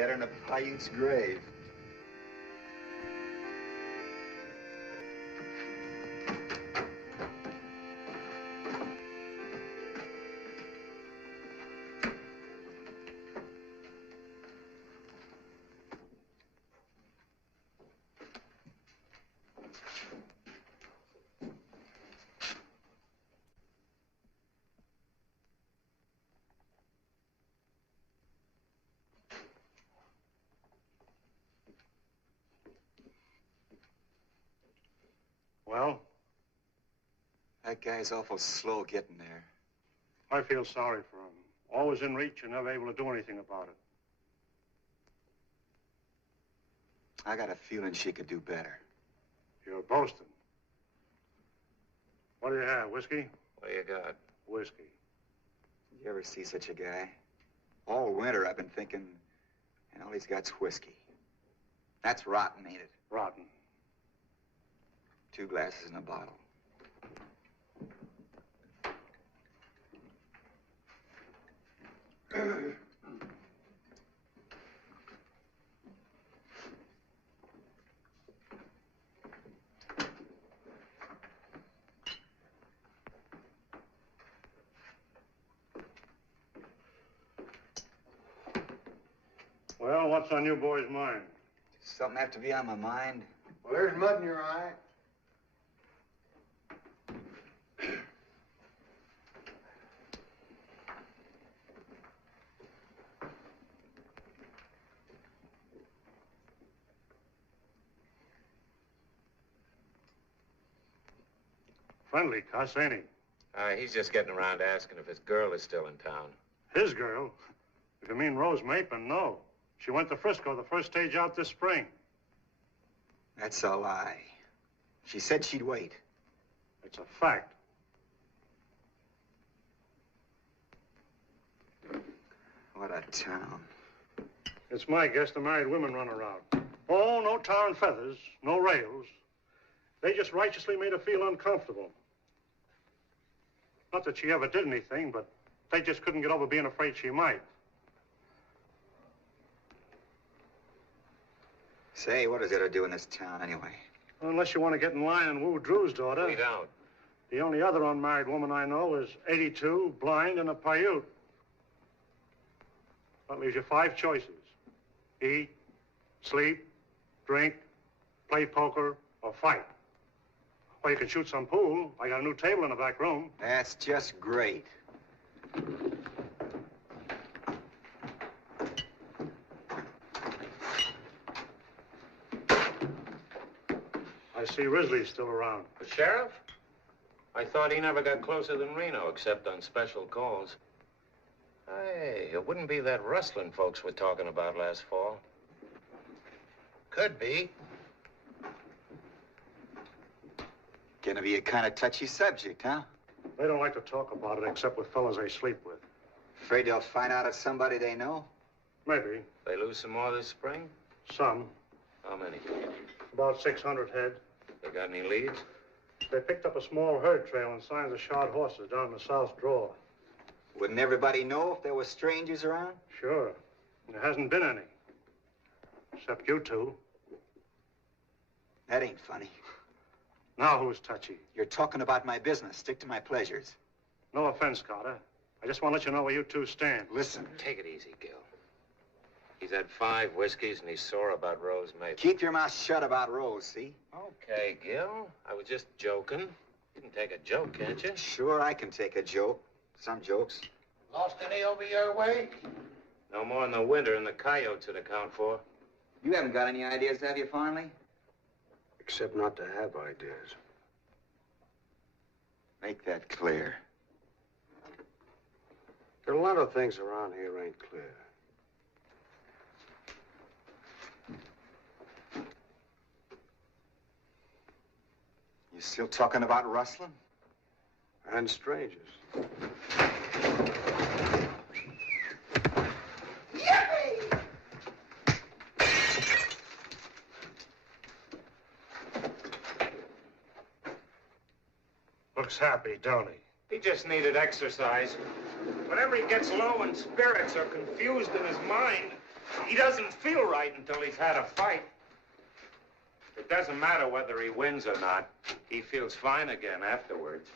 deader than a Paiute's grave. Well? That guy's awful slow getting there. I feel sorry for him. Always in reach and never able to do anything about it. I got a feeling she could do better. You're boasting. What do you have, whiskey? What do you got? Whiskey. You ever see such a guy? All winter I've been thinking, and all he's got's whiskey. That's rotten, ain't it? Rotten. 2 glasses in a bottle. Well, what's on you boys' mind? Does something have to be on my mind? Well, there's mud in your eye. Friendly cuss, ain't he? He's just getting around asking if his girl is still in town. His girl? If you mean Rose Mapin, no. She went to Frisco the first stage out this spring. That's a lie. She said she'd wait. It's a fact. What a town. It's my guess the married women run around. Oh, no tar and feathers, no rails. They just righteously made her feel uncomfortable. Not that she ever did anything, but they just couldn't get over being afraid she might. Say, what does it do in this town anyway? Unless you want to get in line and woo Drew's daughter. We don't. The only other unmarried woman I know is 82, blind, and a Paiute. That leaves you 5 choices. Eat, sleep, drink, play poker, or fight. Or you can shoot some pool. I got a new table in the back room. That's just great. I see Risley's still around. The sheriff? I thought he never got closer than Reno, except on special calls. Hey, it wouldn't be that rustling folks were talking about last fall. Could be. Gonna be a kind of touchy subject, huh? They don't like to talk about it except with fellas they sleep with. Afraid they'll find out it's somebody they know? Maybe. They lose some more this spring? Some. How many? About 600 head. They got any leads? They picked up a small herd trail and signs of shod horses down in the south draw. Wouldn't everybody know if there were strangers around? Sure. There hasn't been any. Except you two. That ain't funny. Now who's touchy? You're talking about my business. Stick to my pleasures. No offense, Carter. I just want to let you know where you two stand. Listen. Take it easy, Gil. He's had 5 whiskeys and he's sore about Rose Mapin. Keep your mouth shut about Rose, see? Okay, Gil. I was just joking. You can take a joke, can't you? Sure, I can take a joke. Some jokes. Lost any over your way? No more in the winter and the coyotes would account for. You haven't got any ideas, have you, Farnley? Except not to have ideas. Make that clear. There are a lot of things around here ain't clear. You still talking about rustling? And strangers. Looks happy, don't he? He just needed exercise. Whenever he gets low in spirits or confused in his mind, He doesn't feel right until he's had a fight. It doesn't matter whether he wins or not. He feels fine again afterwards.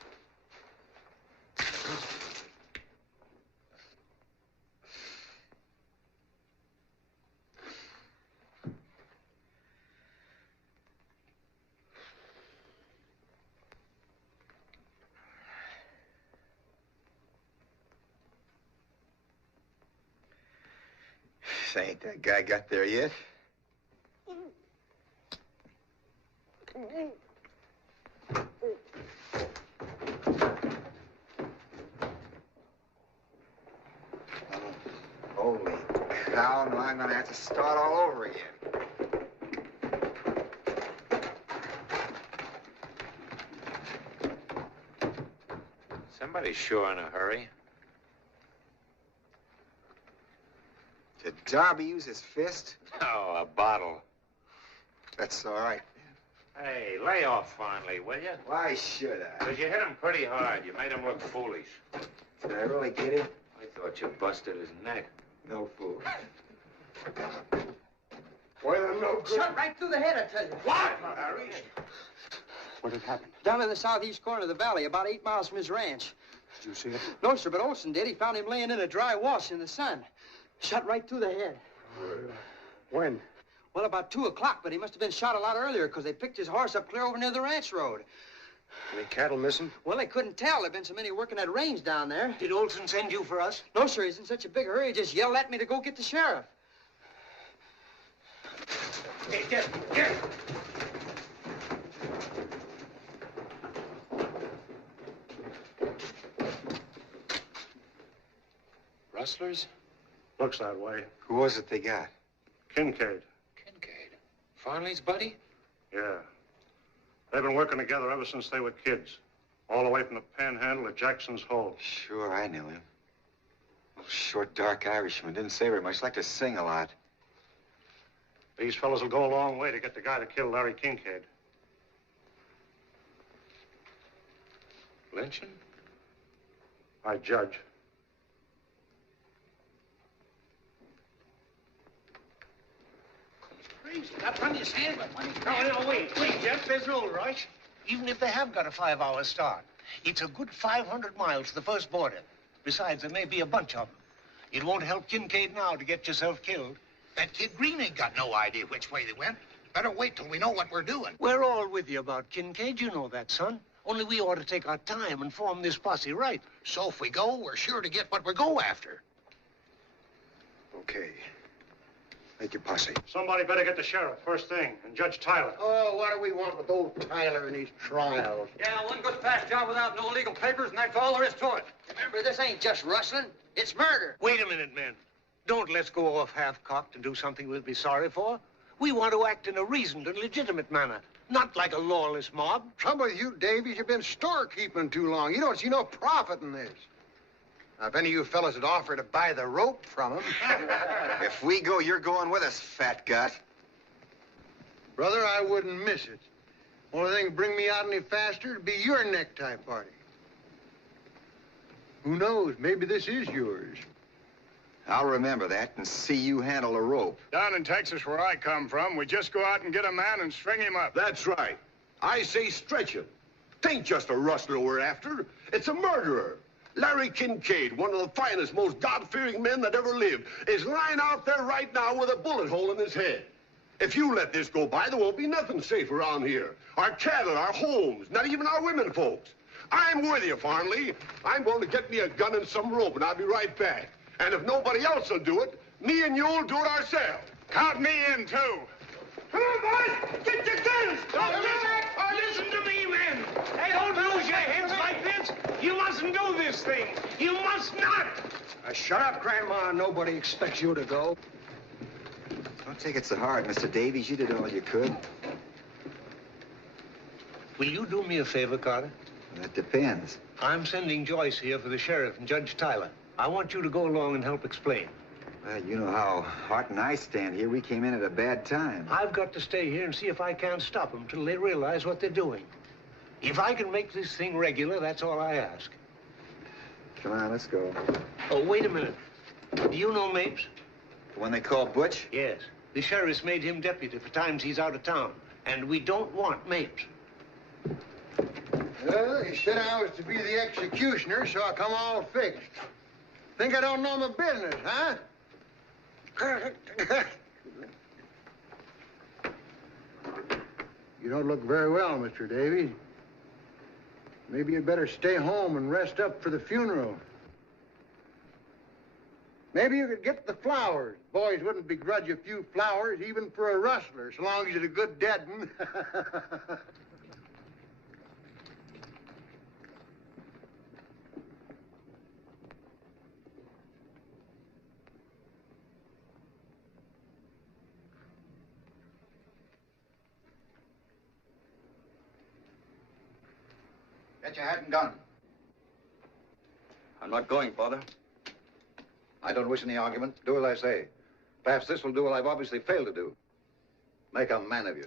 Ain't that guy got there yet? Holy cow, now I'm gonna have to start all over again. Somebody's sure in a hurry. Did Darby use his fist? Oh, a bottle. That's all right. Hey, lay off finally, will you? Why should I? Because you hit him pretty hard. You made him look foolish. Did I really get him? I thought you busted his neck. No fool. Well, I'm no good. Shot right through the head, I tell you. What, Harry? What had happened? Down in the southeast corner of the valley, about 8 miles from his ranch. Did you see it? No, sir, but Olson did. He found him laying in a dry wash in the sun. Shot right through the head. When? Well, about 2 o'clock, but he must have been shot a lot earlier because they picked his horse up clear over near the ranch road. Any cattle missing? Well, they couldn't tell. There've been so many working that range down there. Did Olson send you for us? No, sir, he's in such a big hurry, he just yelled at me to go get the sheriff. Hey, get! Rustlers? Looks that way. Who was it they got? Kincaid. Kincaid. Farley's buddy? Yeah. They've been working together ever since they were kids. All the way from the Panhandle to Jackson's Hole. Sure, I knew him. Little short, dark Irishman. Didn't say very much. Liked to sing a lot. These fellas will go a long way to get the guy that killed Larry Kincaid. Lynching? I judge. Crazy. Got plenty of sand, but money. No, wait, Jeff. There's no rush. Even if they have got a 5-hour start, it's a good 500 miles to the first border. Besides, there may be a bunch of them. It won't help Kincaid now to get yourself killed. That kid Green ain't got no idea which way they went. Better wait till we know what we're doing. We're all with you about Kincaid. You know that, son. Only we ought to take our time and form this posse right. So if we go, we're sure to get what we go after. Okay. Make your posse. Somebody better get the sheriff first thing, and Judge Tyler. Oh, what do we want with old Tyler and his trials? Yeah, one goes past job without no legal papers, and that's all there is to it. Remember, this ain't just rustling. It's murder. Wait a minute, men. Don't let's go off half-cocked and do something we'll be sorry for. We want to act in a reasoned and legitimate manner, not like a lawless mob. Trouble with you, Davies, you've been storekeeping too long. You don't see no profit in this. Now, if any of you fellas would offer to buy the rope from him... If we go, you're going with us, fat gut. Brother, I wouldn't miss it. Only thing to bring me out any faster would be your necktie party. Who knows? Maybe this is yours. I'll remember that and see you handle a rope. Down in Texas, where I come from, we just go out and get a man and string him up. That's right. I say stretch him. Tain't just a rustler we're after. It's a murderer. Larry Kincaid, one of the finest, most God-fearing men that ever lived, is lying out there right now with a bullet hole in his head. If you let this go by, there won't be nothing safe around here. Our cattle, our homes, not even our women folks. I'm with you, Farnley. I'm going to get me a gun and some rope, and I'll be right back. And if nobody else will do it, me and you'll do it ourselves. Count me in, too. Come on, boys! Get your guns! Listen to me, men. Hey, don't lose your heads like this. You mustn't do this thing. You must not. Shut up, Grandma. Nobody expects you to go. Don't take it so hard, Mr. Davies. You did all you could. Will you do me a favor, Carter? That depends. I'm sending Joyce here for the sheriff and Judge Tyler. I want you to go along and help explain. Well, you know how Hart and I stand here. We came in at a bad time. I've got to stay here and see if I can't stop them till they realize what they're doing. If I can make this thing regular, that's all I ask. Come on, let's go. Oh, wait a minute. Do you know Mapes? The one they call Butch? Yes. The sheriff's made him deputy for times he's out of town. And we don't want Mapes. Well, he said I was to be the executioner, so I come all fixed. Think I don't know my business, huh? You don't look very well, Mr. Davies. Maybe you'd better stay home and rest up for the funeral. Maybe you could get the flowers. Boys wouldn't begrudge a few flowers, even for a rustler, so long as it's a good dead one. Bet you hadn't done. I'm not going, Father. I don't wish any argument. Do as I say. Perhaps this will do what I've obviously failed to do. Make a man of you.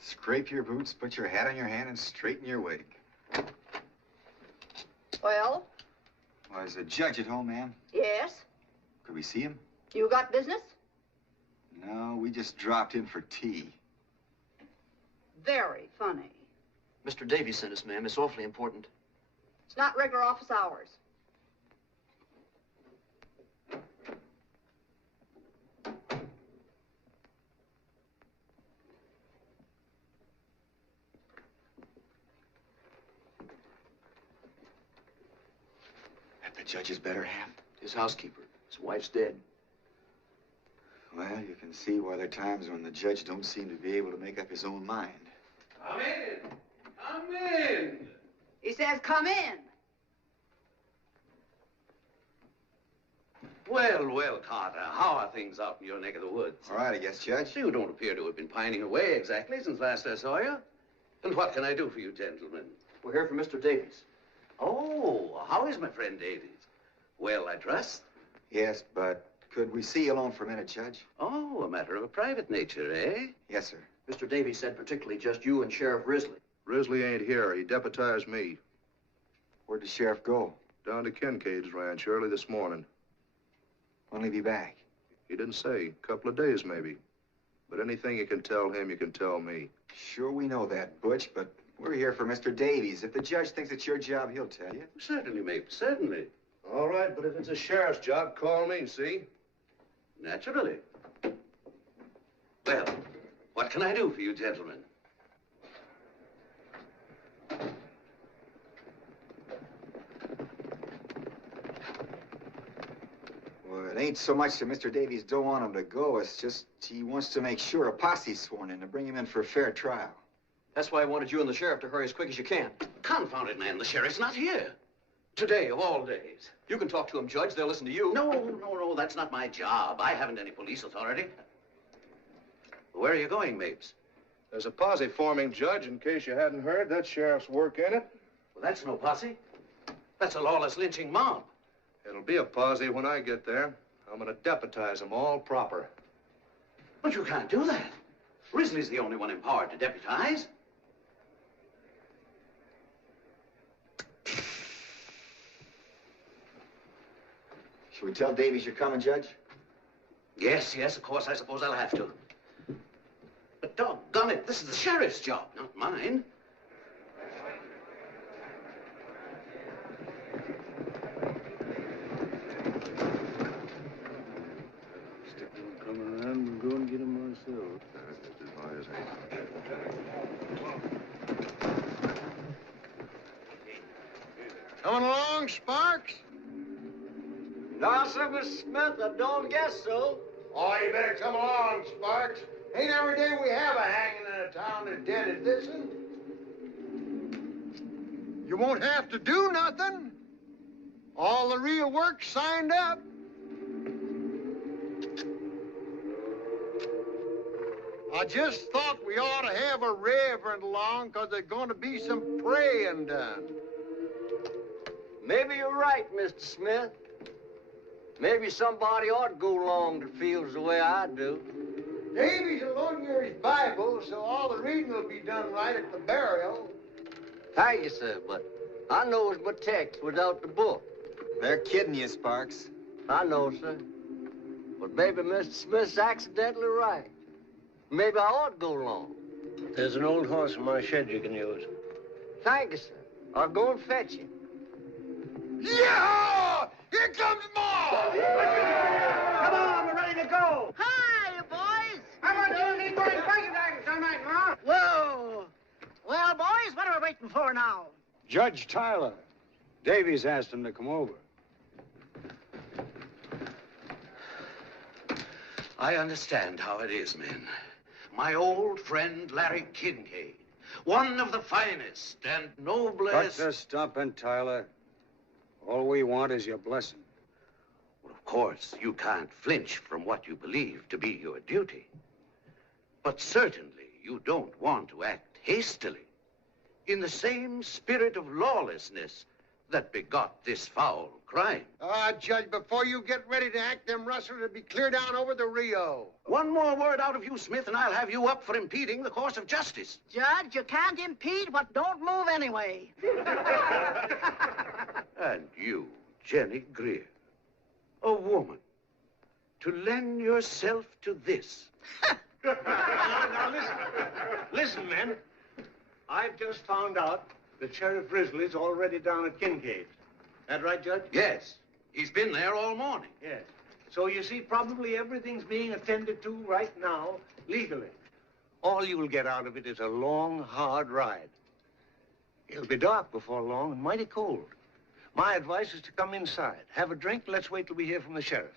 Scrape your boots, put your hat on your hand, and straighten your wig. Well? Well, is the judge at home, ma'am? Yes. Could we see him? You got business? No, we just dropped in for tea. Very funny. Mr. Davies sent us, ma'am. It's awfully important. It's not regular office hours. That the judge's better half? His housekeeper. His wife's dead. Well, you can see why there are times when the judge don't seem to be able to make up his own mind. Come in. Come in. He says, come in. Well, well, Carter, how are things out in your neck of the woods? All right, I guess, Judge. You don't appear to have been pining away exactly since last I saw you. And what can I do for you, gentlemen? We're here for Mr. Davies. Oh, how is my friend Davies? Well, I trust. Yes, but could we see you alone for a minute, Judge? Oh, a matter of a private nature, eh? Yes, sir. Mr. Davies said particularly just you and Sheriff Risley. Risley ain't here. He deputized me. Where'd the sheriff go? Down to Kincaid's ranch early this morning. When'll he be back? He didn't say. A couple of days, maybe. But anything you can tell him, you can tell me. Sure, we know that, Butch, but we're here for Mr. Davies. If the judge thinks it's your job, he'll tell you. Certainly, mate, certainly. All right, but if it's a sheriff's job, call me, see? Naturally. Well, what can I do for you, gentlemen? Well, it ain't so much that Mr. Davies don't want him to go. It's just he wants to make sure a posse's sworn in to bring him in for a fair trial. That's why I wanted you and the sheriff to hurry as quick as you can. Confound it, man. The sheriff's not here. Today, of all days. You can talk to him, Judge. They'll listen to you. No, that's not my job. I haven't any police authority. Where are you going, Mapes? There's a posse forming, Judge, in case you hadn't heard. That sheriff's work in it. Well, that's no posse. That's a lawless lynching mob. It'll be a posse when I get there. I'm gonna deputize them all proper. But you can't do that. Risley's the only one empowered to deputize. Should we tell Davies you're coming, Judge? Yes, of course, I suppose I'll have to. But doggone it, this is the sheriff's job, not mine. Coming around, we'll go and get him myself. Coming along, Sparks? No, sir, Mr. Smith, I don't guess so. Oh, you better come along, Sparks. Ain't every day we have a hanging in a town as dead as this one. You won't have to do nothing. All the real work's signed up. I just thought we ought to have a reverend along, 'cause there's going to be some praying done. Maybe you're right, Mr. Smith. Maybe somebody ought to go along that feels the way I do. Davies will loan you his Bible, so all the reading will be done right at the burial. Thank you, sir, but I knows my text without the book. They're kidding you, Sparks. I know, sir. But maybe Mr. Smith's accidentally right. Maybe I ought to go along. There's an old horse in my shed you can use. Thank you, sir. I'll go and fetch him. Yeah! Here comes Ma! Come on, we're ready to go. Hi, boys. I want you to be going back tonight, Ma. Whoa. Well, boys, what are we waiting for now? Judge Tyler. Davies asked him to come over. I understand how it is, men. My old friend Larry Kincaid, one of the finest and noblest... Cut the stumping, Tyler. All we want is your blessing. Well, of course, you can't flinch from what you believe to be your duty. But certainly you don't want to act hastily, in the same spirit of lawlessness that begot this foul crime. Judge, before you get ready to act, them rustlers will be clear down over the Rio. One more word out of you, Smith, and I'll have you up for impeding the course of justice. Judge, you can't impede what don't move anyway. And you, Jenny Greer, a woman, to lend yourself to this. Now, listen, men. I've just found out that Sheriff Risley's already down at Kincaid's. That right, Judge? Yes. He's been there all morning. Yes. So you see, probably everything's being attended to right now, legally. All you'll get out of it is a long, hard ride. It'll be dark before long and mighty cold. My advice is to come inside, have a drink, let's wait till we hear from the sheriff.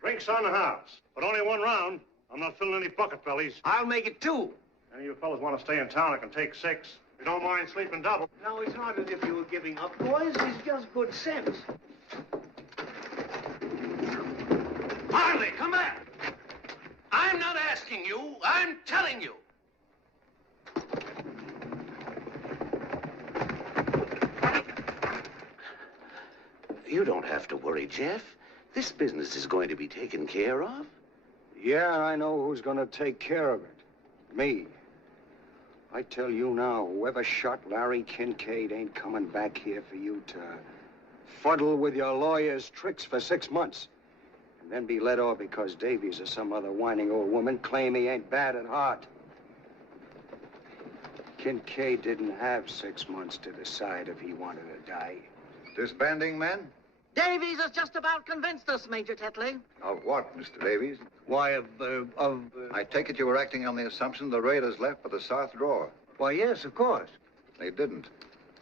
Drinks on the house, but only one round. I'm not filling any bucket bellies. I'll make it 2. Any of you fellas want to stay in town, I can take 6. If you don't mind sleeping double. No, it's not as if you were giving up, boys. It's just good sense. Marley, come back! I'm not asking you, I'm telling you. You don't have to worry, Jeff. This business is going to be taken care of. Yeah, I know who's gonna take care of it. Me. I tell you now, whoever shot Larry Kincaid ain't coming back here for you to fuddle with your lawyer's tricks for 6 months. And then be let off because Davies or some other whining old woman claim he ain't bad at heart. Kincaid didn't have 6 months to decide if he wanted to die. Disbanding, men? Davies has just about convinced us, Major Tetley. Of what, Mr. Davies? Why, I take it you were acting on the assumption the raiders left for the south drawer. Why, yes, of course. They didn't.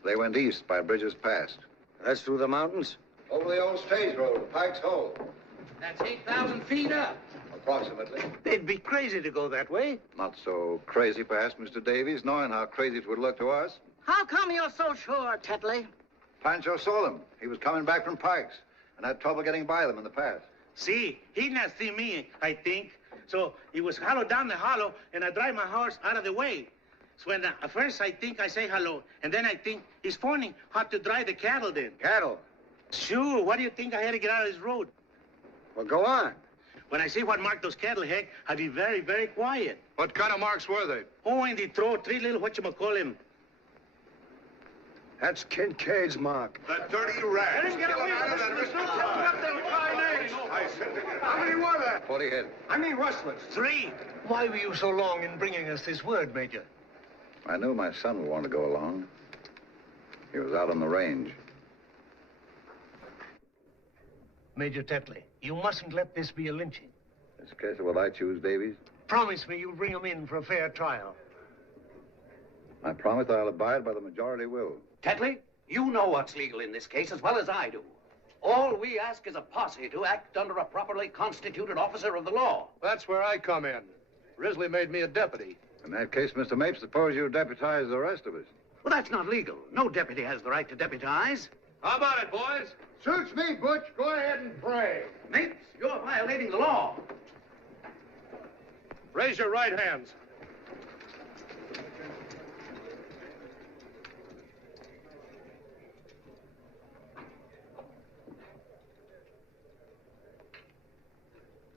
They went east by Bridges Pass. That's through the mountains? Over the old stage road to Pike's Hole. That's 8,000 feet up. Approximately. They'd be crazy to go that way. Not so crazy, perhaps, Mr. Davies, knowing how crazy it would look to us. How come you're so sure, Tetley? Pancho saw them. He was coming back from Pike's and had trouble getting by them in the pass. See, he not see me, I think. So he was hollow down the hollow, and I drive my horse out of the way. So when at first I think I say hello, and then I think he's phoning how to drive the cattle then. Cattle? Sure, what do you think I had to get out of this road? Well, go on. When I see what marked those cattle, heck, I be very, very quiet. What kind of marks were they? Oh, and they throw 3 little whatchamacallem. That's Kincaid's mark. That dirty rat. Let him get away from us. How many were there? 40 head. I mean rustlers. 3. Why were you so long in bringing us this word, Major? I knew my son would want to go along. He was out on the range. Major Tetley, you mustn't let this be a lynching. This case of what I choose, Davies. Promise me you'll bring him in for a fair trial. I promise I'll abide by the majority will. Tetley, you know what's legal in this case as well as I do. All we ask is a posse to act under a properly constituted officer of the law. That's where I come in. Risley made me a deputy. In that case, Mr. Mapes, suppose you deputize the rest of us. Well, that's not legal. No deputy has the right to deputize. How about it, boys? Suits me, Butch. Go ahead and pray. Mapes, you're violating the law. Raise your right hands.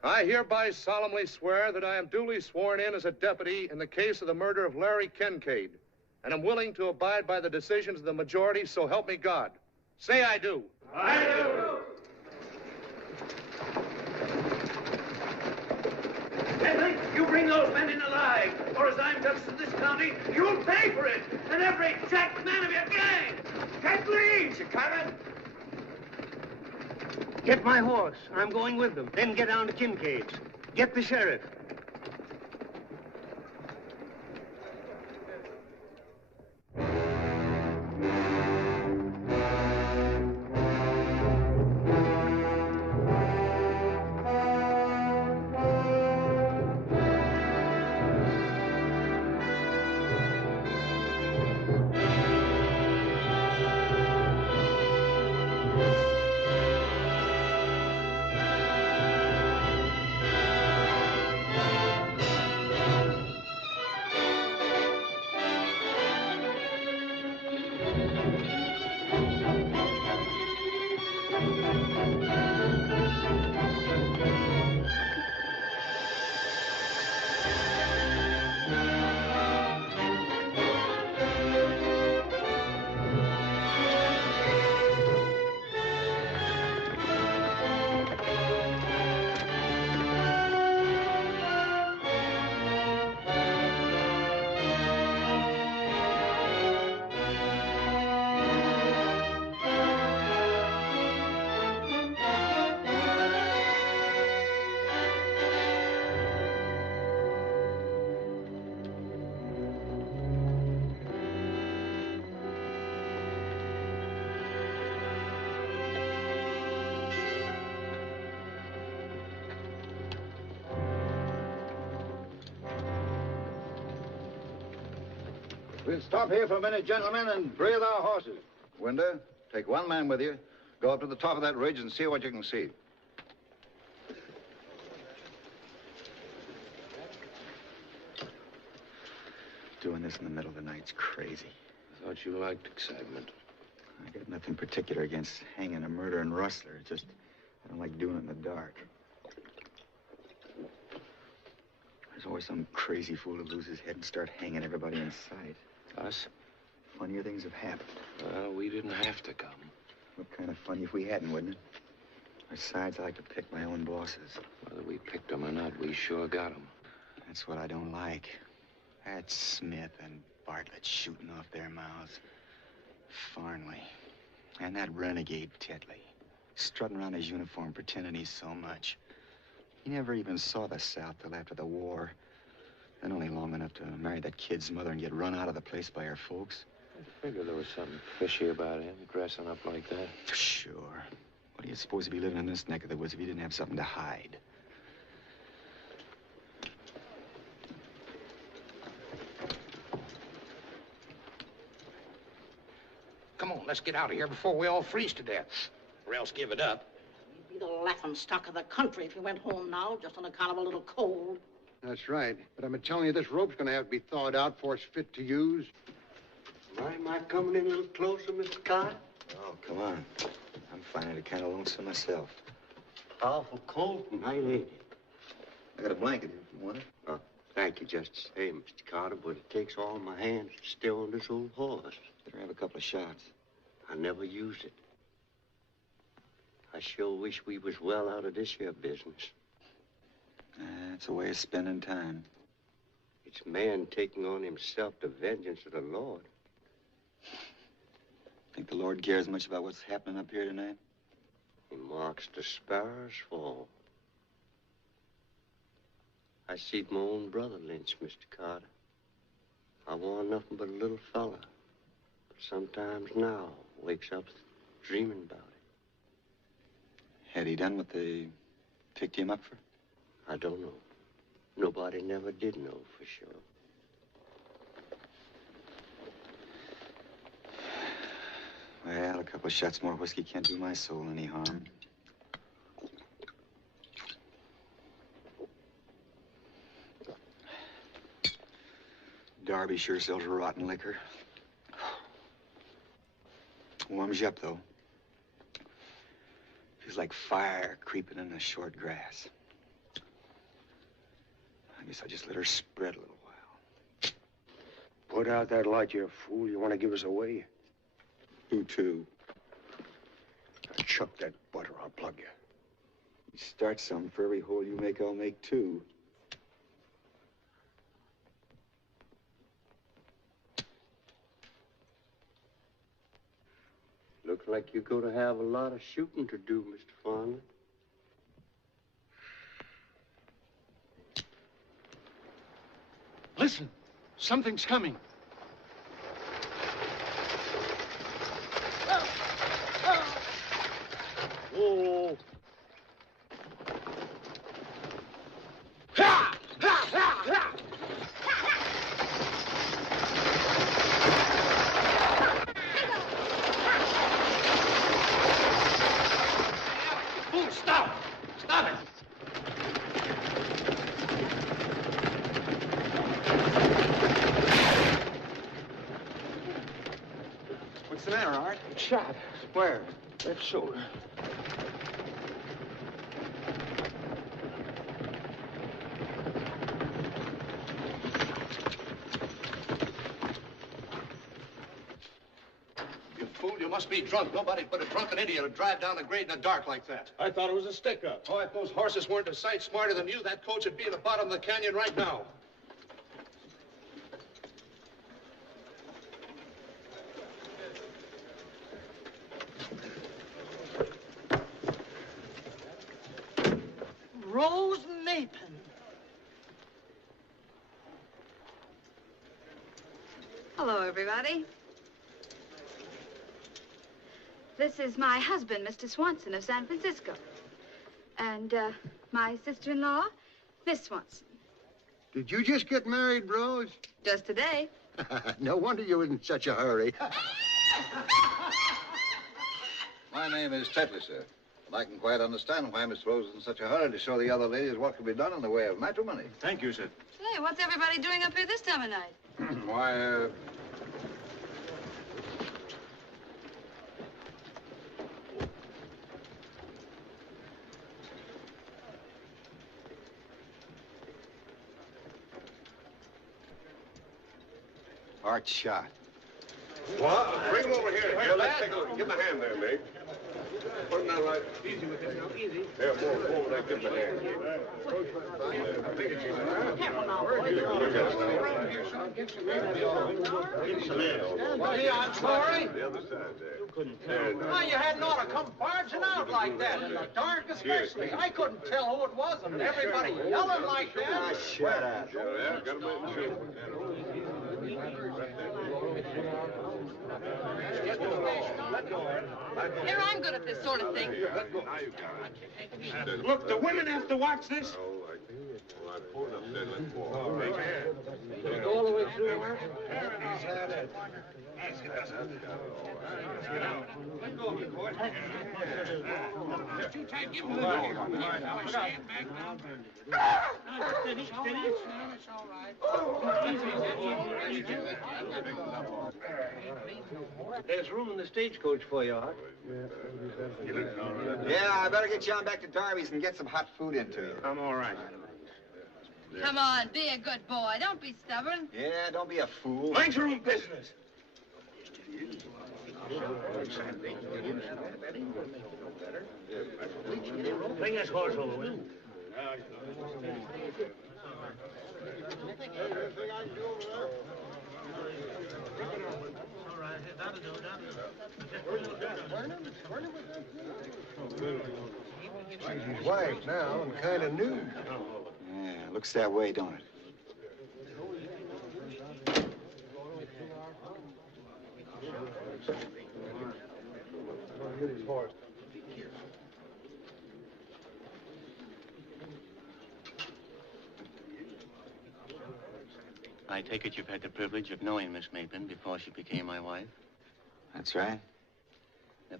I hereby solemnly swear that I am duly sworn in as a deputy in the case of the murder of Larry Kincaid, and am willing to abide by the decisions of the majority, so help me God. Say I do. I do. Henry, you bring those men in alive, or as I'm justice of this county, you'll pay for it, and every jack man of your gang. Kathleen, you coming? Get my horse. I'm going with them. Then get down to Kincaid's. Get the sheriff. We'll stop here for a minute, gentlemen, and breathe our horses. Winder, take one man with you. Go up to the top of that ridge and see what you can see. Doing this in the middle of the night's crazy. I thought you liked excitement. I got nothing particular against hanging a murdering rustler. Just, I don't like doing it in the dark. There's always some crazy fool who loses his head and start hanging everybody in sight. Us? Funnier things have happened. Well, we didn't have to come. What kind of funny if we hadn't, wouldn't it? Besides, I like to pick my own bosses. Whether we picked them or not, we sure got them. That's what I don't like. That's Smith and Bartlett shooting off their mouths. Farnley. And that renegade Tetley. Strutting around his uniform, pretending he's so much. He never even saw the South till after the war. And only long enough to marry that kid's mother and get run out of the place by her folks. I figured there was something fishy about him, dressing up like that. Sure. What do you suppose he'd be living in this neck of the woods if he didn't have something to hide? Come on, let's get out of here before we all freeze to death. Or else give it up. You'd be the laughing stock of the country if you went home now, just on account of a little cold. That's right. But I'm telling you, this rope's going to have to be thawed out before it's fit to use. Am I coming in a little closer, Mr. Carter? Oh, come on. I'm finding it kind of lonesome myself. Powerful cold tonight, ain't it? I got a blanket if you want it. Oh, thank you just the same, Mr. Carter, but it takes all my hands to stay on this old horse. Better have a couple of shots. I never use it. I sure wish we was well out of this here business. It's a way of spending time. It's man taking on himself the vengeance of the Lord. Think the Lord cares much about what's happening up here tonight? He marks the sparrows fall. I seed my own brother lynched, Mr. Carter. I warn't nothing but a little fella. But sometimes now wakes up dreaming about it. Had he done what they picked him up for? I don't know. Nobody never did know for sure. Well, a couple of shots more whiskey can't do my soul any harm. Darby sure sells rotten liquor. Warms you up, though. Feels like fire creeping in the short grass. guess I just let her spread a little while. Put out that light, you fool. You want to give us away? Who to? Now chuck that butter. I'll plug you. You start some. For every hole you make, I'll make two. Looks like you're going to have a lot of shooting to do, Mr. Fonda. Listen, something's coming. Oh. Fool, stop! Stop it! What's the matter, Art? Shot. Where? Left shoulder. You fool, you must be drunk. Nobody but a drunken idiot would drive down the grade in the dark like that. I thought it was a stick-up. Oh, if those horses weren't a sight smarter than you, that coach would be at the bottom of the canyon right now. Rose Mapin. Hello, everybody. This is my husband, Mr. Swanson of San Francisco. And my sister-in-law, Miss Swanson. Did you just get married, Rose? Just today. No wonder you were in such a hurry. My name is Tetley, sir. And I can quite understand why Miss Rose is in such a hurry to show the other ladies what can be done in the way of matrimony. Thank you, sir. Say, what's everybody doing up here this time of night? Why, Art shot. What? Bring him over here. Here, let's take a look. Give him a hand there, mate. Put him down right. Easy with this now, easy. There, forward there. Give him a hand. Hey, I'm sorry. The other side there. You couldn't tell. Why, you hadn't ought to come barging out like that in the dark especially. I couldn't tell who it was, and everybody yelling like that. Shut up. Yeah, got him in the shoe. Here, I'm good at this sort of thing. Look, the women have to watch this. All right, pull it up there. Let's go. Go all the way through, Mark? Let go of it, boy. Too tight. Give him a little. Stand back. Steady, steady. It's all right. There's room in the stagecoach for you, Art. Yeah, I better get you on back to Darby's and get some hot food into you. I'm all right. Come on, be a good boy. Don't be stubborn. Yeah, don't be a fool. Mind your own business. Bring this horse over, will you? She's his wife now and kind of new. Yeah, looks that way, don't it? I take it you've had the privilege of knowing Miss Mapin before she became my wife? That's right.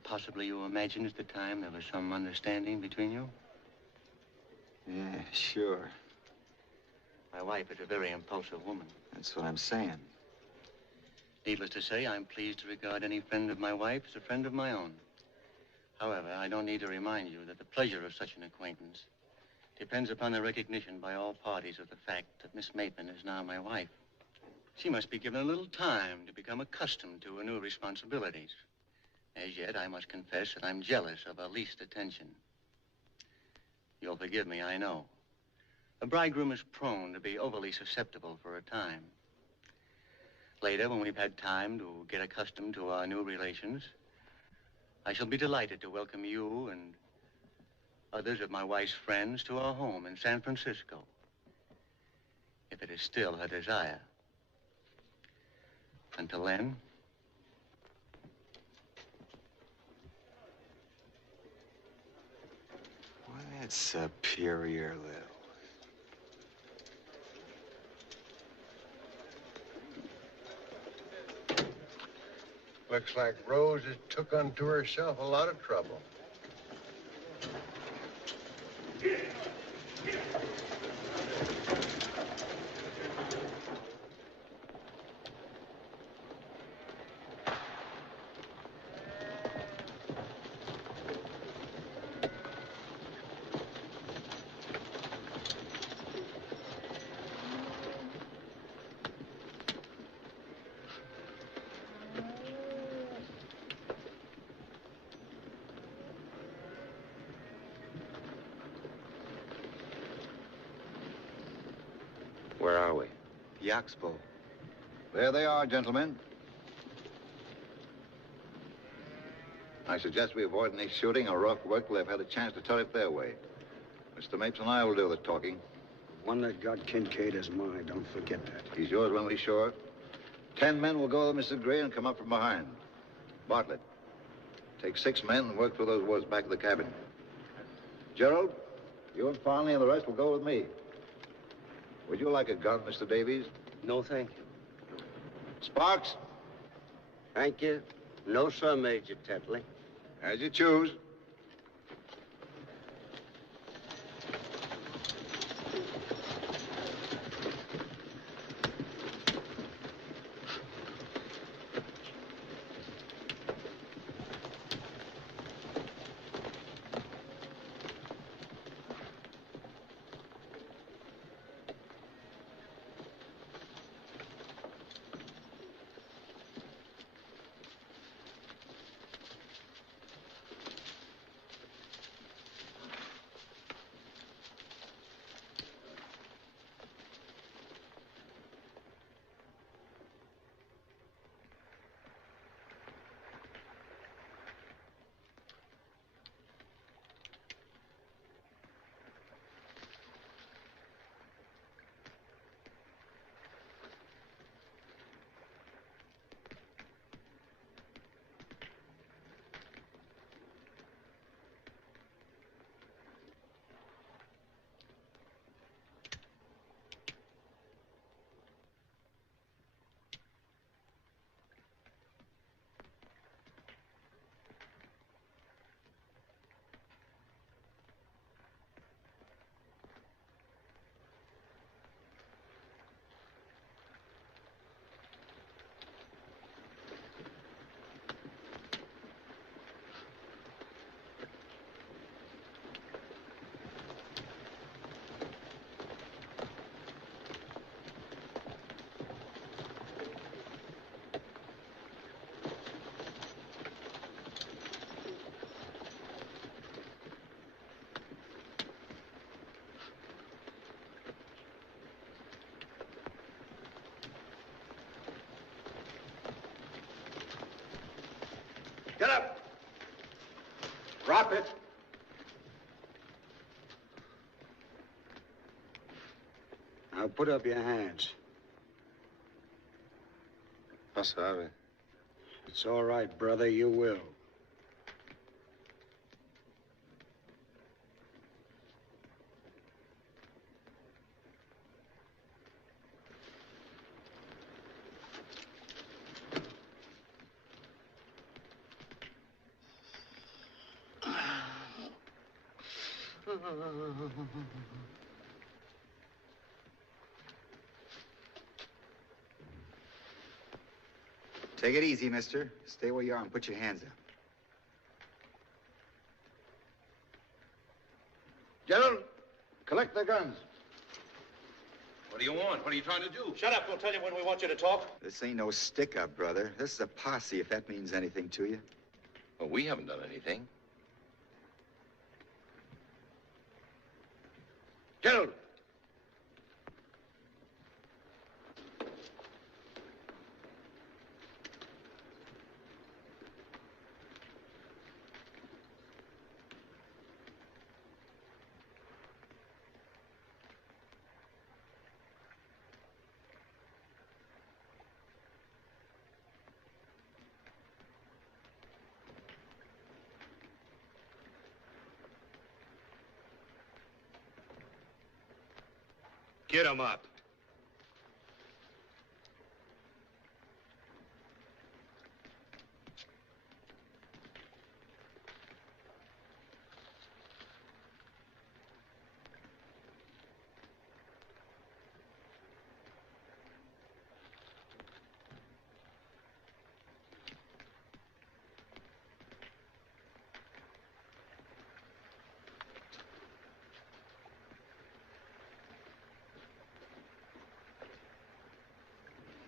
Possibly you imagined at the time there was some understanding between you? Yeah, sure. My wife is a very impulsive woman. That's what I'm saying. Needless to say, I'm pleased to regard any friend of my wife as a friend of my own. However, I don't need to remind you that the pleasure of such an acquaintance depends upon the recognition by all parties of the fact that Miss Maitland is now my wife. She must be given a little time to become accustomed to her new responsibilities. As yet, I must confess that I'm jealous of her least attention. You'll forgive me, I know. A bridegroom is prone to be overly susceptible for a time. Later, when we've had time to get accustomed to our new relations, I shall be delighted to welcome you and others of my wife's friends to our home in San Francisco, if it is still her desire. Until then, Why, that's superior, Lil. Looks like Rose has took unto herself a lot of trouble. Where are we? The Oxbow. There they are, gentlemen. I suggest we avoid any shooting or rough work till they've had a chance to tell it their way. Mr. Mapes and I will do the talking. The one that got Kincaid is mine. Don't forget that. He's yours when we're sure. 10 men will go with Mr. Gray and come up from behind. Bartlett, take 6 men and work through those woods back of the cabin. Gerald, you and Farnley and the rest will go with me. Would you like a gun, Mr. Davies? No, thank you. Sparks? Thank you. No, sir, Major Tetley. As you choose. Get up. Drop it. Now put up your hands. Passabe. It's all right, brother. You will. Take it easy, mister. Stay where you are and put your hands up. Gerald, Collect the guns. What do you want? What are you trying to do? Shut up. We'll tell you when we want you to talk. This ain't no stick-up, brother. This is a posse, if that means anything to you. Well, we haven't done anything. Gerald. Get him up.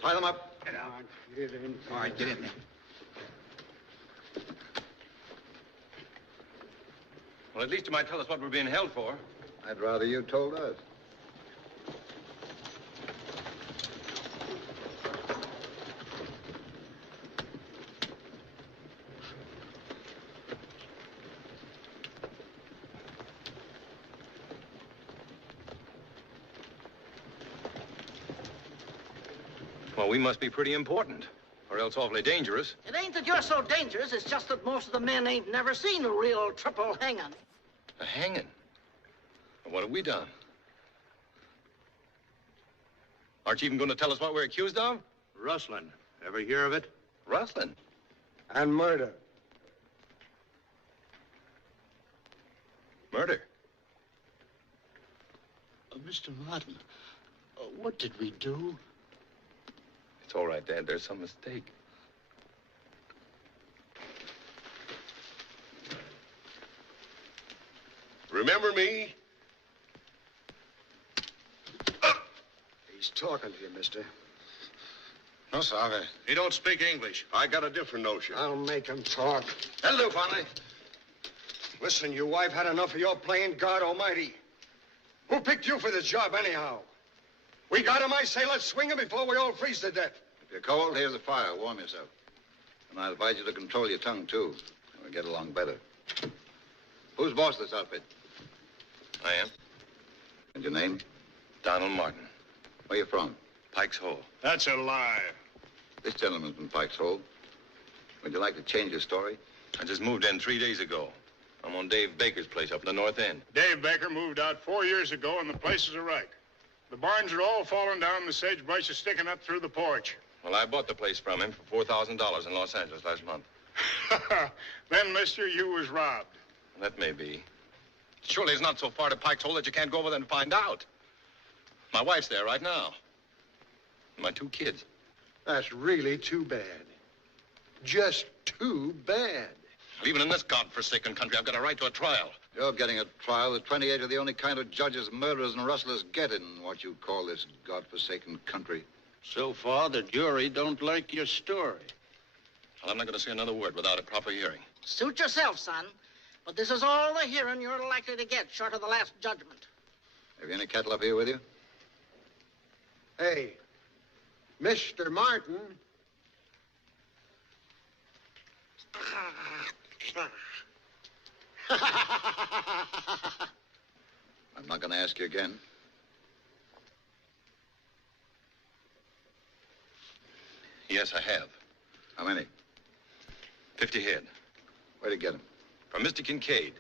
Tie them up. Get on. Get in. All right, get in there. Well, at least you might tell us what we're being held for. I'd rather you told us. Well, we must be pretty important, or else awfully dangerous. It ain't that you're so dangerous, it's just that most of the men ain't never seen a real triple hanging. A hanging? Well, what have we done? Aren't you even going to tell us what we're accused of? Rustling. Ever hear of it? Rustling? And murder. Murder? Mr. Martin, what did we do? It's all right, Dad. There's some mistake. Remember me? He's talking to you, mister. No, sir. He don't speak English. I got a different notion. I'll make him talk. That'll do, Fonley. Listen, you, I've had enough of your playing God Almighty. Who picked you for this job, anyhow? We got him, I say, let's swing him before we all freeze to death. If you're cold, here's a fire. Warm yourself. And I advise you to control your tongue, too. And we'll get along better. Who's boss of this outfit? I am. And your name? Donald Martin. Where you from? Pike's Hole. That's a lie. This gentleman's from Pike's Hole. Would you like to change your story? I just moved in 3 days ago. I'm on Dave Baker's place up in the north end. Dave Baker moved out 4 years ago, and the place is a wreck. The barns are all falling down, the sagebrush is sticking up through the porch. Well, I bought the place from him for $4,000 in Los Angeles last month. Then, mister, you was robbed. That may be. Surely it's not so far to Pike's Hole that you can't go over there and find out. My wife's there right now. And my 2 kids. That's really too bad. Just too bad. Well, even in this godforsaken country, I've got a right to a trial. You're getting a trial that 28 are the only kind of judges murderers and rustlers get in what you call this godforsaken country. So far, the jury don't like your story. Well, I'm not going to say another word without a proper hearing. Suit yourself, son. But this is all the hearing you're likely to get, short of the last judgment. Have you any cattle up here with you? Hey, Mr. Martin. I'm not going to ask you again. Yes, I have. How many? 50 head. Where'd you get them? From Mr. Kincaid.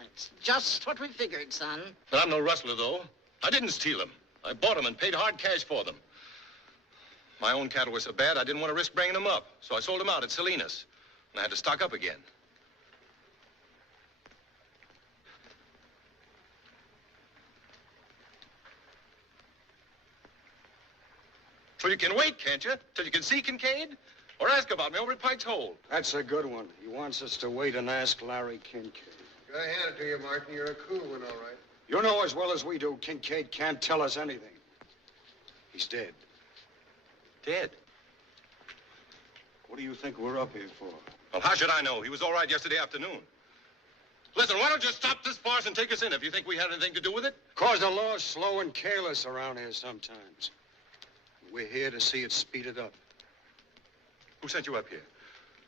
That's just what we figured, son. But I'm no rustler, though. I didn't steal them. I bought them and paid hard cash for them. My own cattle were so bad, I didn't want to risk bringing them up. So I sold them out at Salinas. And I had to stock up again. So you can wait, can't you? Till you can see Kincaid? Or ask about me over at Pike's Hole. That's a good one. He wants us to wait and ask Larry Kincaid. I hand it to you, Martin. You're a cool one, all right. You know as well as we do, Kincaid can't tell us anything. He's dead. Dead? What do you think we're up here for? Well, how should I know? He was all right yesterday afternoon. Listen, why don't you stop this farce and take us in if you think we had anything to do with it? 'Cause the law's slow and careless around here sometimes. We're here to see it speeded up. Who sent you up here?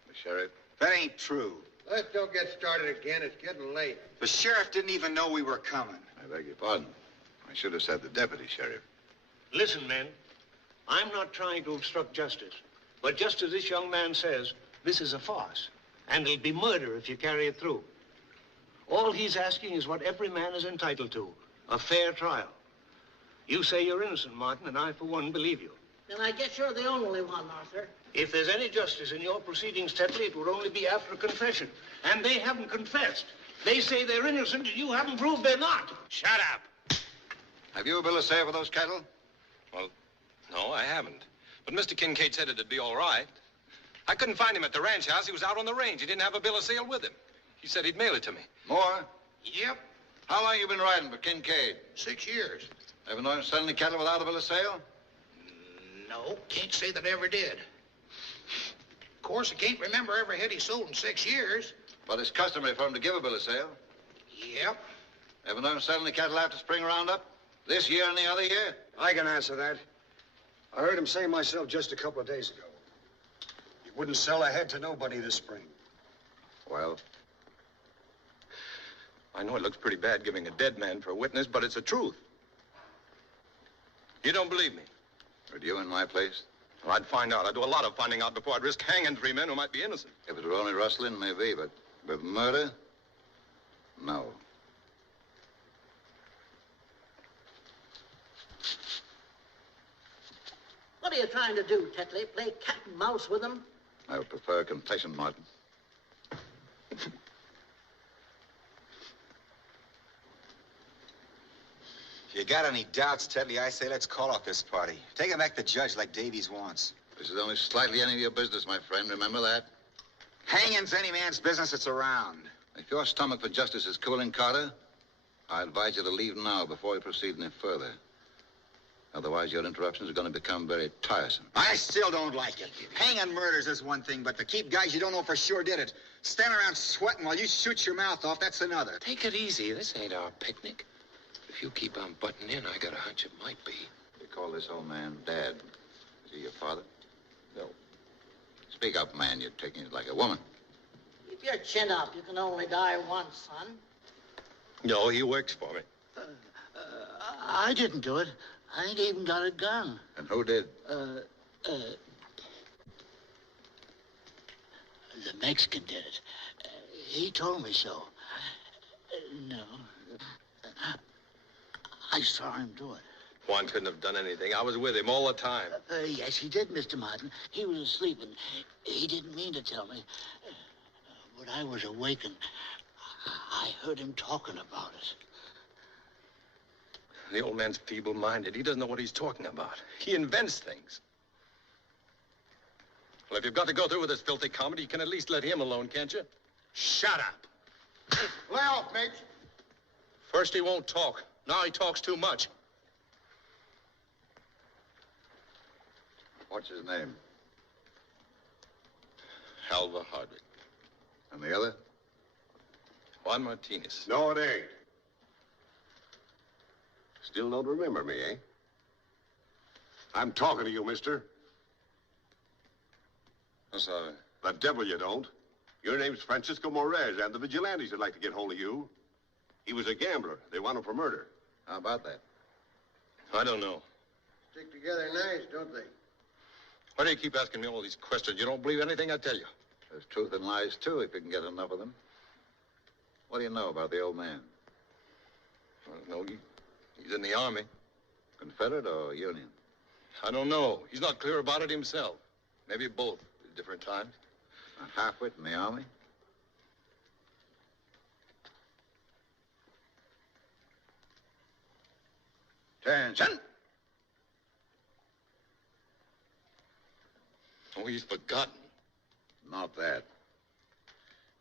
The sheriff. That ain't true. Let's don't get started again. It's getting late. The sheriff didn't even know we were coming. I beg your pardon. I should have said the deputy sheriff. Listen, men. I'm not trying to obstruct justice. But just as this young man says, this is a farce. And it'll be murder if you carry it through. All he's asking is what every man is entitled to, a fair trial. You say you're innocent, Martin, and I, for one, believe you. Then I guess you're the only one, Arthur. If there's any justice in your proceedings, Tetley, it would only be after a confession. And they haven't confessed. They say they're innocent, and you haven't proved they're not. Shut up. Have you a bill of sale for those cattle? Well, no, I haven't. But Mr. Kincaid said it'd be all right. I couldn't find him at the ranch house. He was out on the range. He didn't have a bill of sale with him. He said he'd mail it to me. More? Yep, How long you been riding for Kincaid? 6 years. Ever known him sell any cattle without a bill of sale? No, can't say that I ever did. Of course, I can't remember every head he sold in 6 years. But it's customary for him to give a bill of sale. Yep. Ever known him sell any cattle after spring roundup? This year and the other year? I can answer that. I heard him say myself just a couple of days ago. He wouldn't sell a head to nobody this spring. Well? I know it looks pretty bad giving a dead man for a witness, but it's the truth. You don't believe me? Would you in my place? Well, I'd find out. I'd do a lot of finding out before I'd risk hanging 3 men who might be innocent. If it were only rustling, maybe, but with murder? No. What are you trying to do, Tetley? Play cat and mouse with them? I would prefer a confession, Martin. If you got any doubts, Tetley, I say let's call off this party. Take him back to judge like Davies wants. This is only slightly any of your business, my friend. Remember that? Hanging's any man's business that's around. If your stomach for justice is cooling, Carter, I advise you to leave now before we proceed any further. Otherwise, your interruptions are going to become very tiresome. I still don't like it. Hanging murders is one thing, but to keep guys you don't know for sure did it, stand around sweating while you shoot your mouth off, that's another. Take it easy. This ain't our picnic. If you keep on butting in, I got a hunch it might be. You call this old man Dad. Is he your father? No. Speak up, man. You're taking it like a woman. Keep your chin up. You can only die once, son. No, he works for me. I didn't do it. I ain't even got a gun. And who did? The Mexican did it. He told me so. No. I saw him do it. Juan couldn't have done anything. I was with him all the time. Yes, he did, Mr. Martin. He was asleep, and he didn't mean to tell me. But I was awake, and I heard him talking about it. The old man's feeble-minded. He doesn't know what he's talking about. He invents things. Well, if you've got to go through with this filthy comedy, you can at least let him alone, can't you? Shut up. Lay off, mates. First he won't talk. Now he talks too much. What's his name? Alva Hardwick. And the other? Juan Martinez. No, it ain't. Still don't remember me, eh? I'm talking to you, mister. I'm sorry. The devil you don't. Your name's Francisco Morez, and the vigilantes would like to get hold of you. He was a gambler. They want him for murder. How about that? I don't know. Stick together nice, don't they? Why do you keep asking me all these questions? You don't believe anything I tell you. There's truth in lies, too, if you can get enough of them. What do you know about the old man? I don't know. He's in the Army. Confederate or Union? I don't know. He's not clear about it himself. Maybe both at different times. A halfwit in the Army? Attention! Oh, he's forgotten. Not that.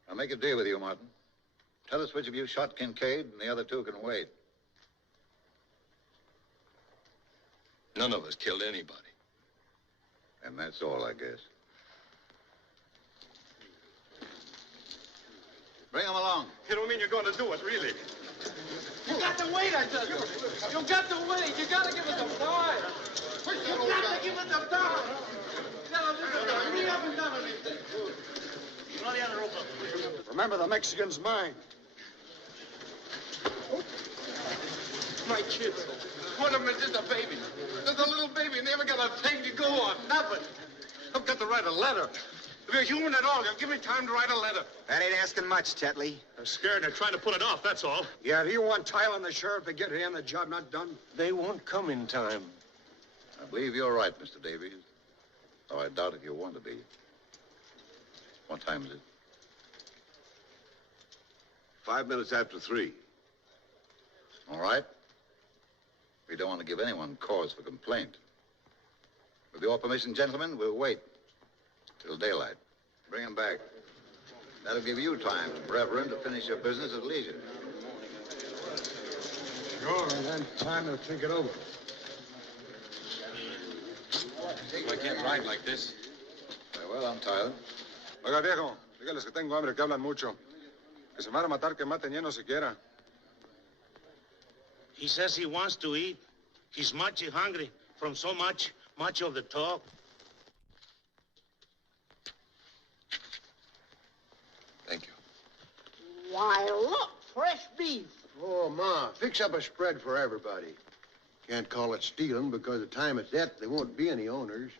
I'll make a deal with you, Martin. Tell us which of you shot Kincaid, and the other two can wait. None of us killed anybody. And that's all, I guess. Bring him along. You don't mean you're going to do it, really? You got to wait, I tell you. You got to wait. You got to give it some time. You got to give it some time. You got to hurry up and done everything. Throw the other rope up. Remember, the Mexican's mine. My kids. One of them is just a baby. Just a little baby, and they haven't got a thing to go on. Nothing. I've got to write a letter. If you're human at all, you'll give me time to write a letter. That ain't asking much, Tetley. They're scared and they're trying to put it off, that's all. Yeah, do you want Tyler and the sheriff to get here and the job not done? They won't come in time. I believe you're right, Mr. Davies. Though I doubt if you want to be. What time is it? 5 minutes after 3. All right. We don't want to give anyone cause for complaint. With your permission, gentlemen, we'll wait till daylight. Bring him back. That'll give you time, Reverend, to finish your business at leisure. Sure, and then time to think it over. I can't ride like this. Very well, I'm Tyler. Oiga, viejo, dígales que tengo hambre, que hablan mucho. Que se van a matar, que maten lleno siquiera. He says he wants to eat. He's mighty hungry from so much of the talk. Thank you. Why, look, fresh beef. Oh, Ma, fix up a spread for everybody. Can't call it stealing because the time it's at, there won't be any owners.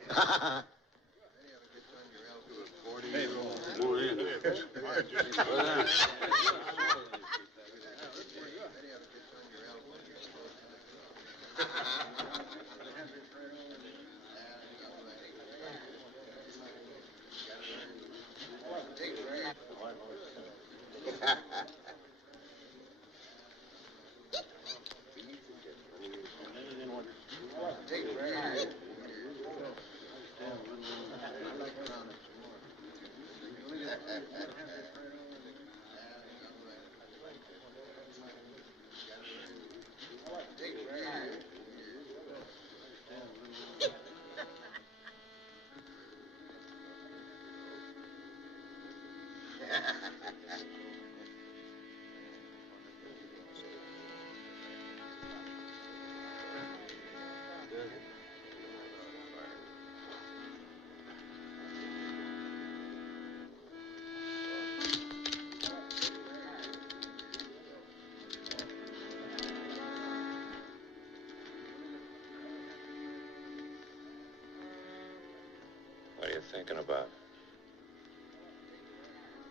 What are you thinking about?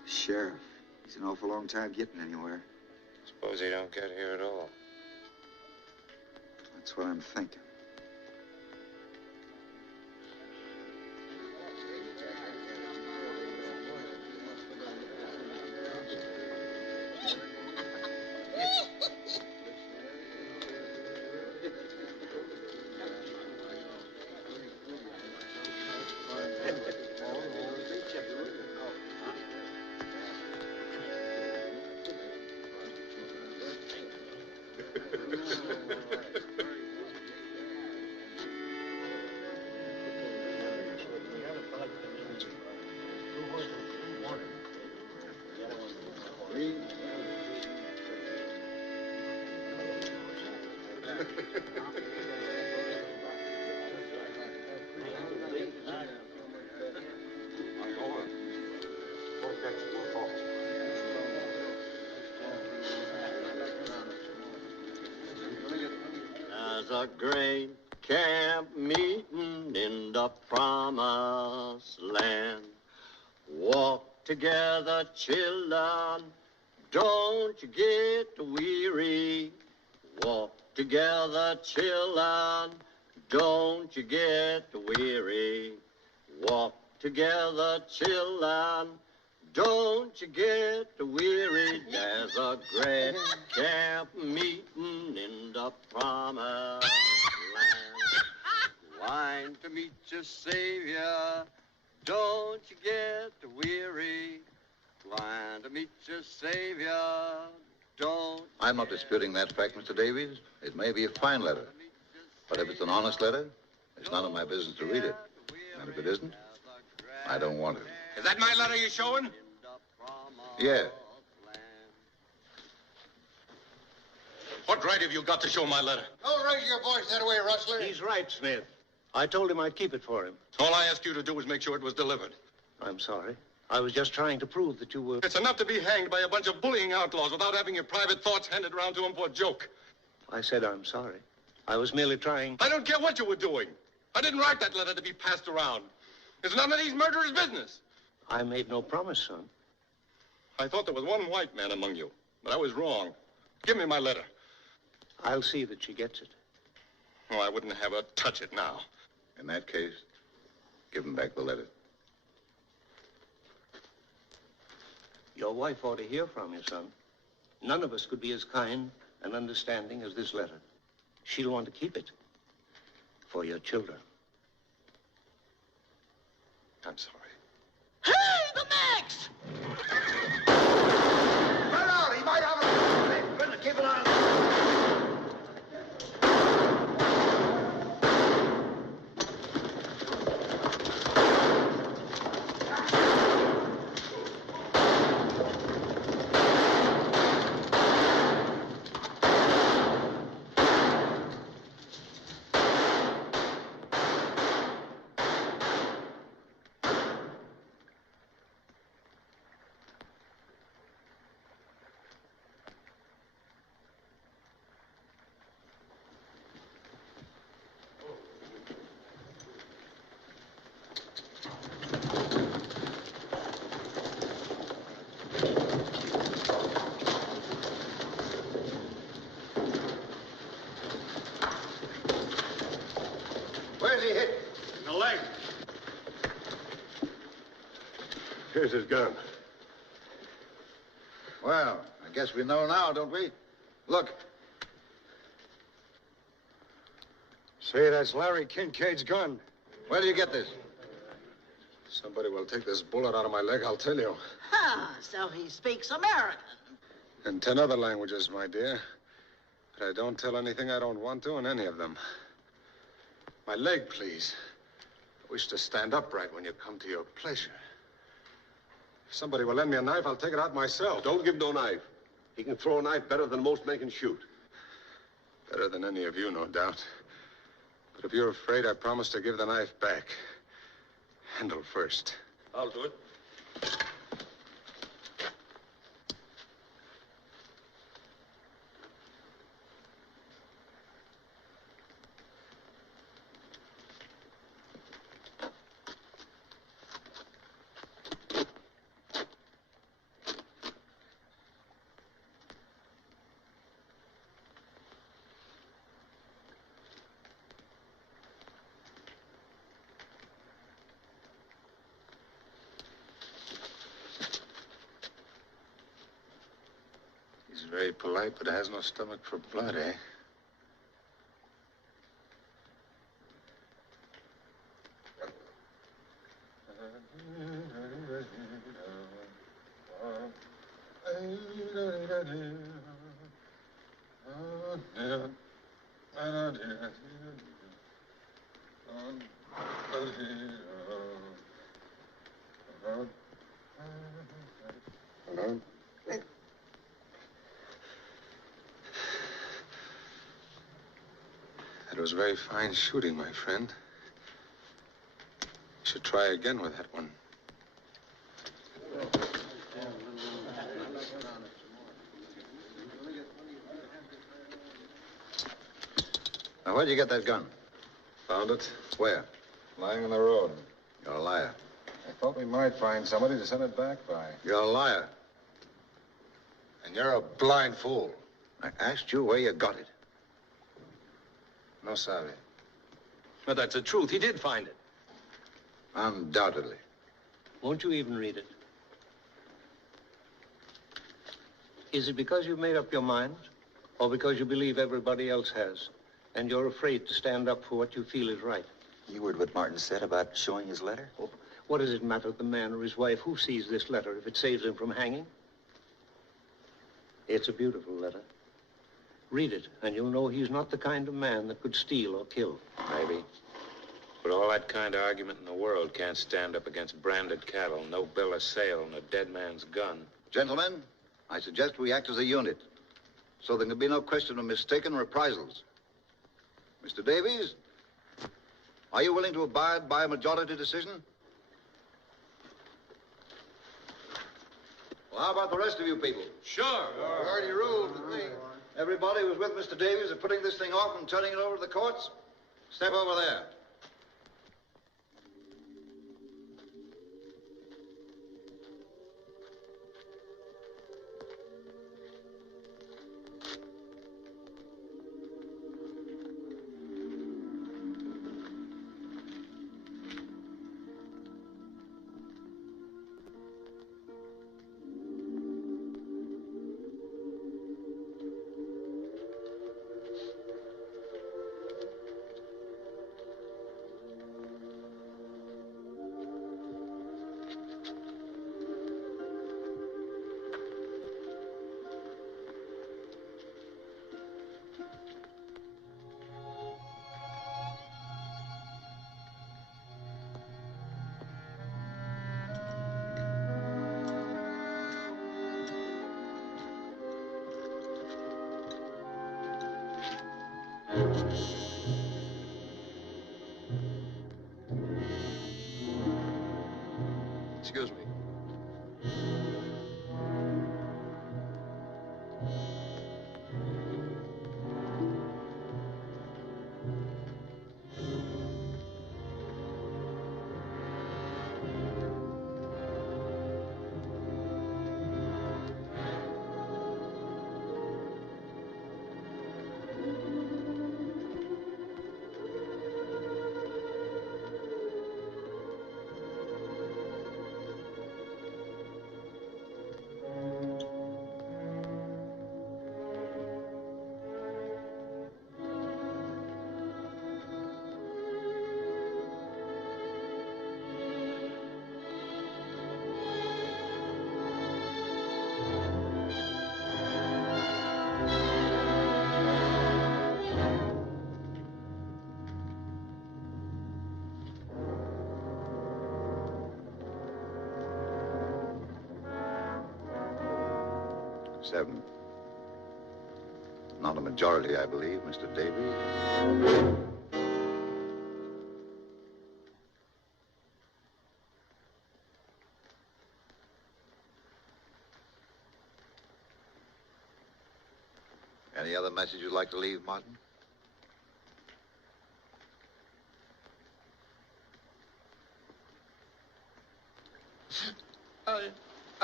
Sheriff, he's an awful long time getting anywhere. Suppose he don't get here at all. That's what I'm thinking. There's a great camp meeting in the promised land. Walk together, children, don't you get weary. Walk together, children, don't you get weary. Walk together, children, don't you get weary. There's a great camp meeting in the promised land. Wine to meet your Savior, don't you get weary. Flying to meet your savior. Don't. I'm not disputing that fact, Mr. Davies. It may be a fine letter. But if it's an honest letter, it's none of my business to read it. And if it isn't, I don't want it. Is that my letter you're showing? Yeah. What right have you got to show my letter? Don't raise your voice that way, Rustler. He's right, Smith. I told him I'd keep it for him. All I asked you to do was make sure it was delivered. I'm sorry. I was just trying to prove that you were... It's enough to be hanged by a bunch of bullying outlaws without having your private thoughts handed around to them for a joke. I said I'm sorry. I was merely trying... I don't care what you were doing. I didn't write that letter to be passed around. It's none of these murderers' business. I made no promise, son. I thought there was one white man among you, but I was wrong. Give me my letter. I'll see that she gets it. Oh, I wouldn't have her touch it now. In that case, give him back the letter. Your wife ought to hear from you, son. None of us could be as kind and understanding as this letter. She'll want to keep it for your children. I'm sorry. Hey, the Max! Right on, he might have a... Better keep it on. Where's he hit? The leg. Here's his gun. Well, I guess we know now, don't we? Look. Say, that's Larry Kincaid's gun. Where do you get this? Somebody will take this bullet out of my leg, I'll tell you. Ah, so he speaks American. And 10 other languages, my dear. But I don't tell anything I don't want to in any of them. My leg, please. I wish to stand upright when you come to your pleasure. If somebody will lend me a knife, I'll take it out myself. Don't give no knife. He can throw a knife better than most men can shoot. Better than any of you, no doubt. But if you're afraid, I promise to give the knife back. Handle first. I'll do it. He's very polite, but has no stomach for blood, eh? That was very fine shooting, my friend. You should try again with that one. Now, where'd you get that gun? Found it. Where? Lying on the road. You're a liar. I thought we might find somebody to send it back by. You're a liar. And you're a blind fool. I asked you where you got it. No sabe. But that's the truth. He did find it. Undoubtedly. Won't you even read it? Is it because you've made up your mind, or because you believe everybody else has, and you're afraid to stand up for what you feel is right? You heard what Martin said about showing his letter? What does it matter, the man or his wife, who sees this letter if it saves him from hanging? It's a beautiful letter. Read it, and you'll know he's not the kind of man that could steal or kill. Maybe. But all that kind of argument in the world can't stand up against branded cattle, no bill of sale, and a dead man's gun. Gentlemen, I suggest we act as a unit, so there can be no question of mistaken reprisals. Mr. Davies, are you willing to abide by a majority decision? Well, how about the rest of you people? Sure. Already ruled with me. Everybody who's with Mr. Davies are putting this thing off and turning it over to the courts? Step over there. Excuse me. Seven. Not a majority, I believe, Mr. Davies. Any other message you'd like to leave, Martin?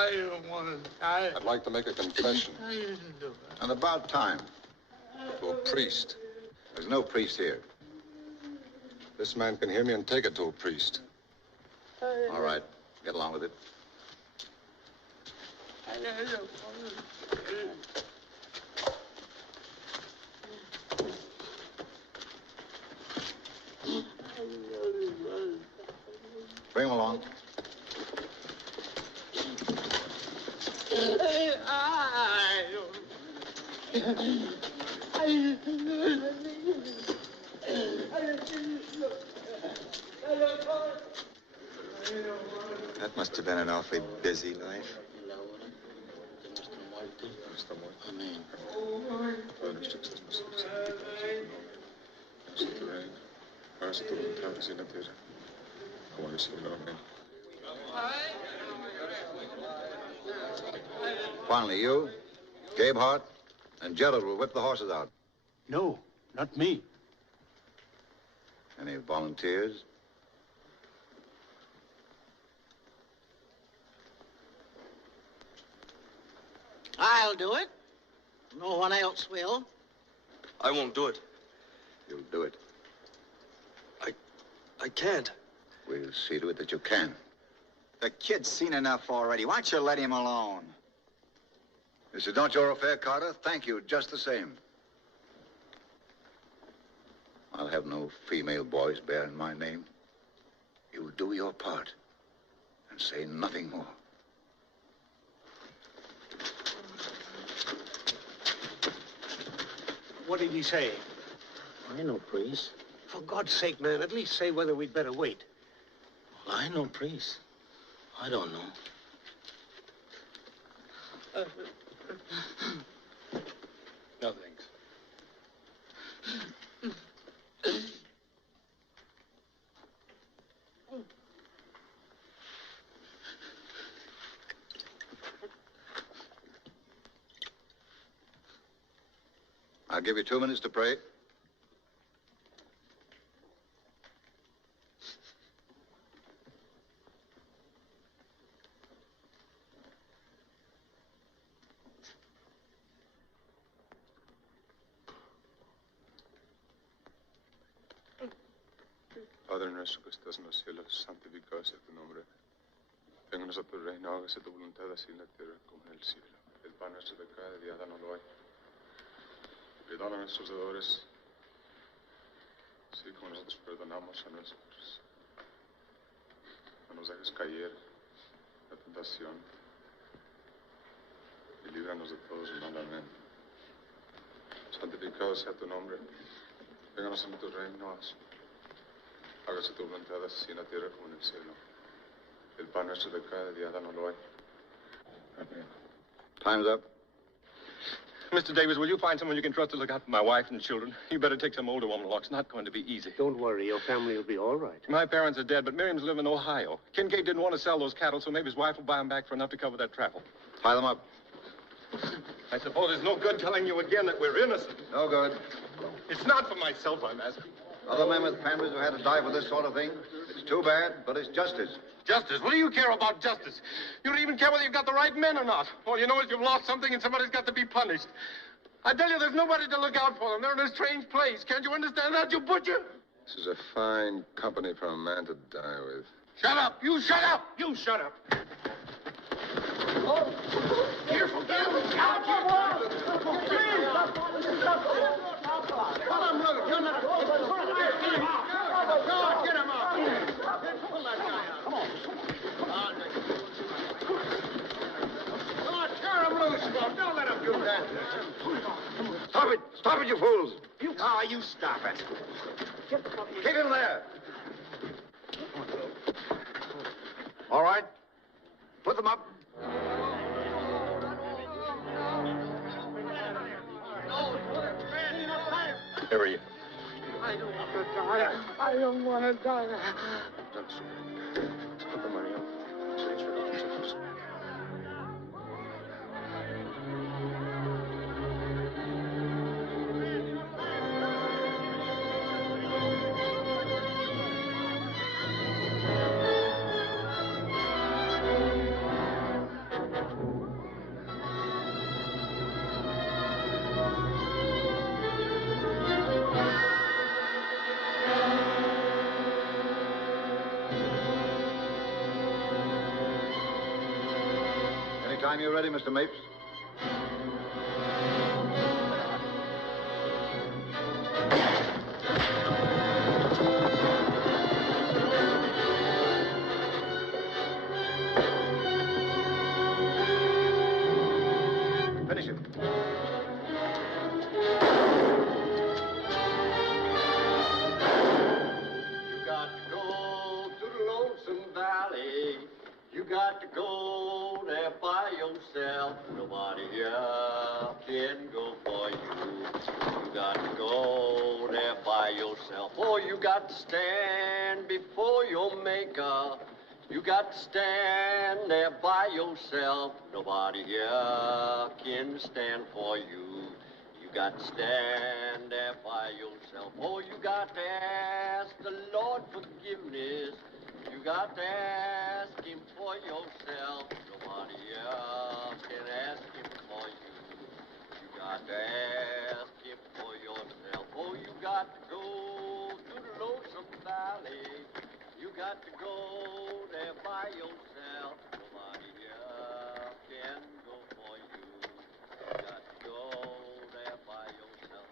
I don't want to die. I'd like to make a confession. I didn't do it. And about time. To a priest. There's no priest here. This man can hear me and take it to a priest. All right. Get along with it. I don't want to. Bring him along. That must have been an awfully busy life. Finally, you, Gabe Hart, and Gerald will whip the horses out. No, not me. Any volunteers? I'll do it. No one else will. I won't do it. You'll do it. I can't. We'll see to it that you can. The kid's seen enough already. Why don't you let him alone? This is not your affair, Carter. Thank you, just the same. I'll have no female boys bearing my name. You'll do your part. Say nothing more. What did he say? I know, priest. For God's sake, man, at least say whether we'd better wait. Well, I know, priest. I don't know. No, thanks. I'll give you 2 minutes to pray. Padre nuestro que estás en los cielos, santificado sea tu nombre. Vénganos a tu reino, hágase tu voluntad así en la tierra como en el cielo. El pan nuestro de cada día, dánoslo hoy. Perdona a nuestros deudores, así como nosotros perdonamos a nuestros. No nos dejes caer en la tentación y líbranos de todos el mal. Amén. Santificado sea tu nombre. Vénganos a tu reino. Hágase tu voluntad así en la tierra como en el cielo. El pan nuestro de cada día, dánoslo hoy. Amén. Time's up. Mr. Davis, will you find someone you can trust to look out for my wife and children? You better take some older woman along. It's not going to be easy. Don't worry. Your family will be all right. My parents are dead, but Miriam's live in Ohio. Kincaid didn't want to sell those cattle, so maybe his wife will buy them back for enough to cover their travel. Tie them up. I suppose it's no good telling you again that we're innocent. No good. It's not for myself I'm asking. Other men with families who had to die for this sort of thing. It's too bad, but it's justice. Justice? What do you care about justice? You don't even care whether you've got the right men or not. All you know is you've lost something and somebody's got to be punished. I tell you, there's nobody to look out for them. They're in a strange place. Can't you understand that, you butcher? This is a fine company for a man to die with. Shut up! You shut up! You shut up! Oh. Careful, careful! Come on, brother. Get him out. Get him out. Pull that guy out. Come on. Tear him loose, Bob. Don't let him do that. Stop it! Stop it, you fools! You stop it. Keep him there. All right. Put them up. Where are you? I don't want to die. I don't want to die. Put the money up. Anytime you're ready, Mr. Mapes. Finish him. You got to go to the lonesome valley. You got to go there by yourself. Nobody here can go for you. You got to go there by yourself. Oh, you got to stand before your maker. You got to stand there by yourself. Nobody here can stand for you. You got to stand there by yourself. Oh, you got to ask the Lord forgiveness. You got to ask him for yourself. Nobody else can ask him for you. You got to ask him for yourself. Oh, you got to go to the lonesome valley. You got to go there by yourself. Nobody else can go for you. You got to go there by yourself.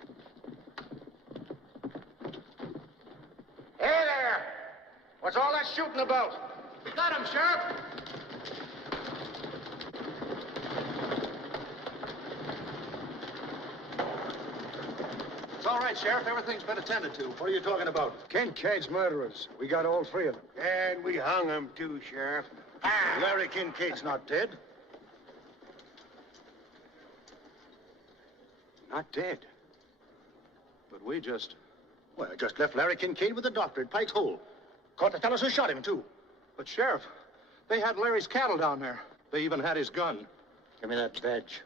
Hey there! What's all that shooting about? Got him, Sheriff! It's all right, Sheriff. Everything's been attended to. What are you talking about? Kincaid's murderers. We got all three of them. And we hung him, too, Sheriff. Larry Kincaid's not dead. Not dead. But we just... Well, I just left Larry Kincaid with the doctor at Pike's Hole. Caught the fellows who shot him, too. But, Sheriff, they had Larry's cattle down there. They even had his gun. Give me that badge.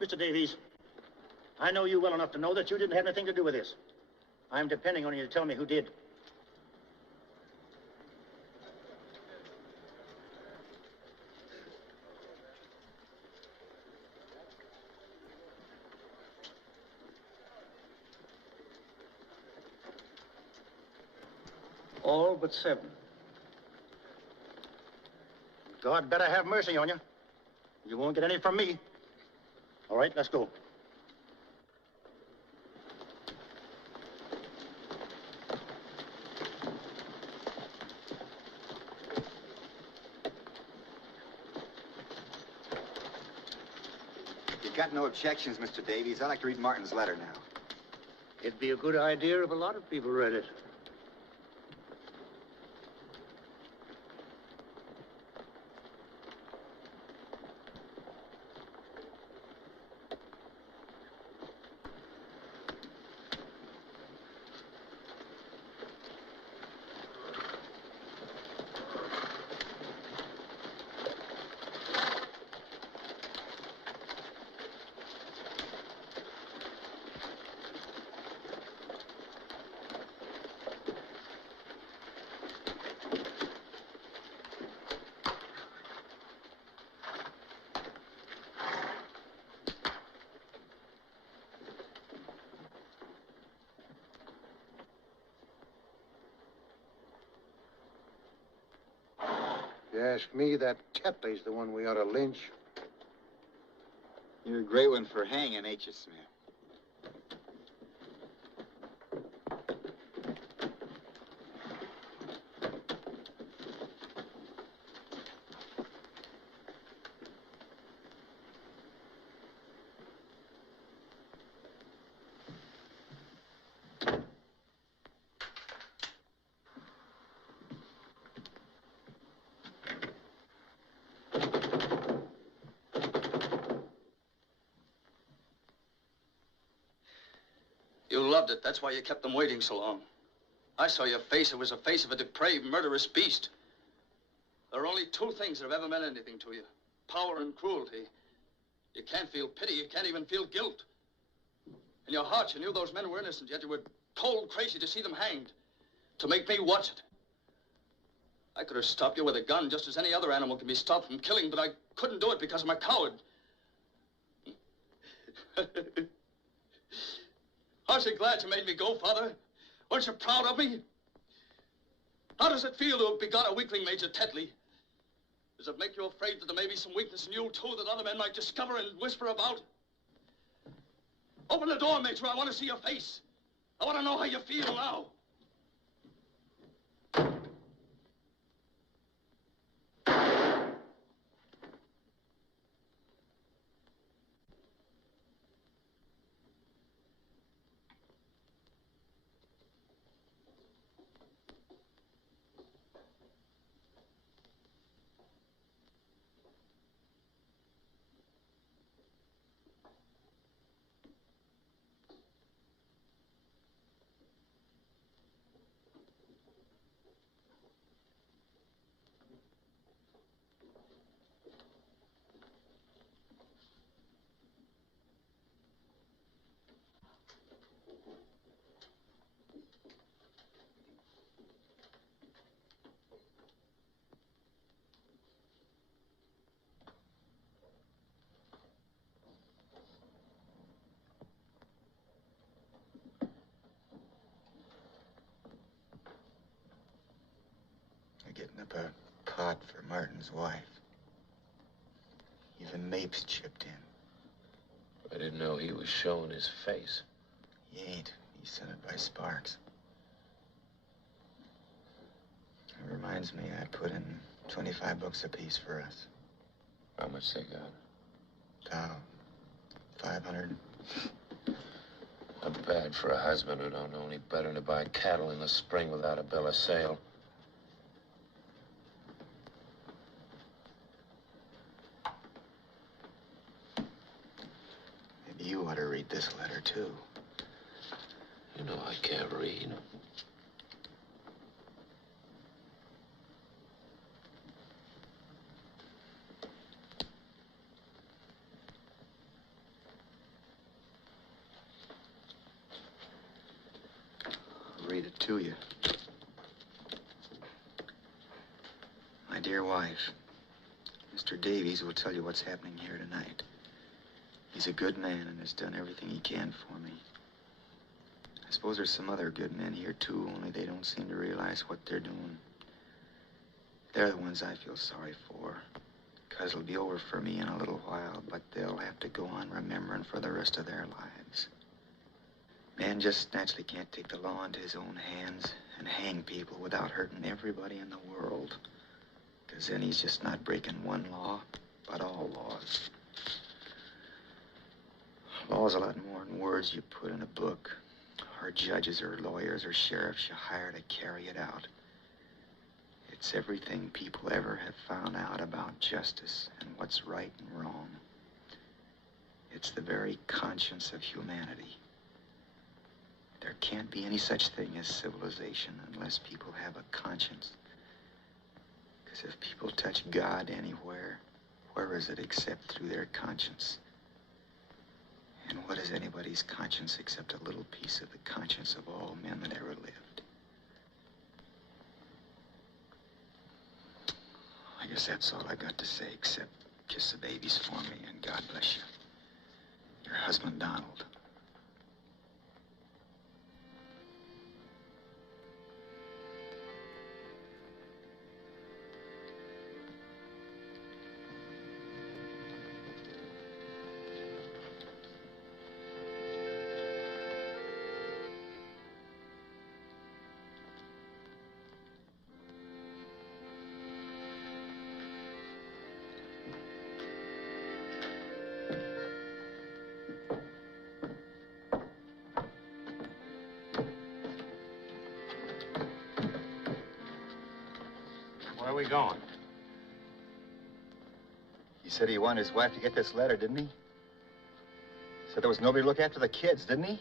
Mr. Davies, I know you well enough to know that you didn't have anything to do with this. I'm depending on you to tell me who did. All but 7. God better have mercy on you. You won't get any from me. All right, let's go. You got no objections, Mr. Davies? I'd like to read Martin's letter now. It'd be a good idea if a lot of people read it. If you ask me, that Tetley's the one we ought to lynch. You're a great one for hanging, ain't you, Smith? You loved it. That's why you kept them waiting so long. I saw your face. It was the face of a depraved, murderous beast. There are only 2 things that have ever meant anything to you. Power and cruelty. You can't feel pity. You can't even feel guilt. In your heart, you knew those men were innocent, yet you were cold crazy to see them hanged. To make me watch it. I could have stopped you with a gun just as any other animal can be stopped from killing, but I couldn't do it because I'm a coward. Aren't you glad you made me go, Father? Aren't you proud of me? How does it feel to have begot a weakling, Major Tetley? Does it make you afraid that there may be some weakness in you, too, that other men might discover and whisper about? Open the door, Major. I want to see your face. I want to know how you feel now. Getting up a pot for Martin's wife. Even Mapes chipped in. I didn't know he was showing his face. He ain't. He's sent it by Sparks. Never mind. reminds me, I put in $25 apiece for us. How much they got? About 500. Not bad for a husband who don't know any better than to buy cattle in the spring without a bill of sale. Maybe you ought to read this letter, too. You know I can't read. Read it to you. My dear wife, Mr. Davies will tell you what's happening here tonight. He's a good man and has done everything he can for me. I suppose there's some other good men here, too, only they don't seem to realize what they're doing. They're the ones I feel sorry for, because it'll be over for me in a little while, but they'll have to go on remembering for the rest of their lives. Man just naturally can't take the law into his own hands and hang people without hurting everybody in the world. Because then he's just not breaking one law, but all laws. Law's a lot more than words you put in a book, or judges or lawyers or sheriffs you hire to carry it out. It's everything people ever have found out about justice and what's right and wrong. It's the very conscience of humanity. There can't be any such thing as civilization unless people have a conscience. Because if people touch God anywhere, where is it except through their conscience? And what is anybody's conscience except a little piece of the conscience of all men that ever lived? I guess that's all I got to say, except kiss the babies for me and God bless you. Your husband, Donald. Where are we going? He said he wanted his wife to get this letter, didn't he? Said there was nobody to look after the kids, didn't he?